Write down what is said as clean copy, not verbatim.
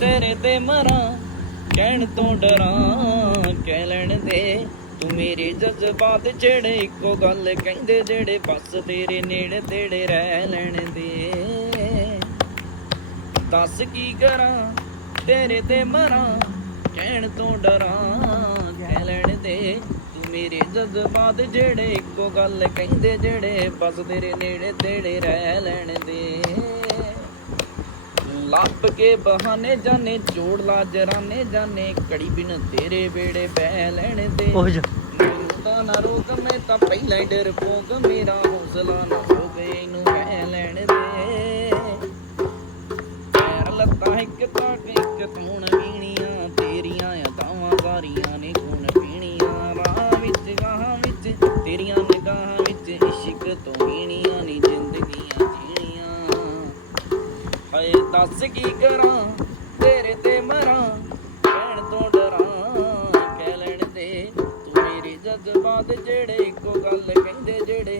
तेरे ते मरां कहण तो डरां कह लैण दे तू मेरे जज्बात जेड़े इक्को गल कहंदे जेड़े बस तेरे नेड़े तेड़े रह लैण दे दस की करां तेरे ते मरां कहण तो डरां कह लैण दे तू मेरे जज्बात जेड़े इक्को गल कहंदे जेड़े बस तेरे नेड़े तेड़े रह लैण दे ਲੱਭ के बहाने जाने जोड़ ला जराने जाने घड़ी बिन तेरे बेड़े बह लैण दे रोदा ना रोक मैं तां पहिलां ही डरपोक मेरा हौसला ना सो गए इनू बह लैण दे पैर लत्तां इक ताक इक धूण वीणियां तेरियां अदावां सारियां ने खून पीणियां राह विच गाहां विच तेरियां निगाहां विच इश्क तो वीणियां नी जिंदगियां जीणियां हाय दस की करां तेरे ते मरां कहण तो डरां कह लैण दे तू मेरे जज्बात जेड़े इक्को गल कहंदे जेड़े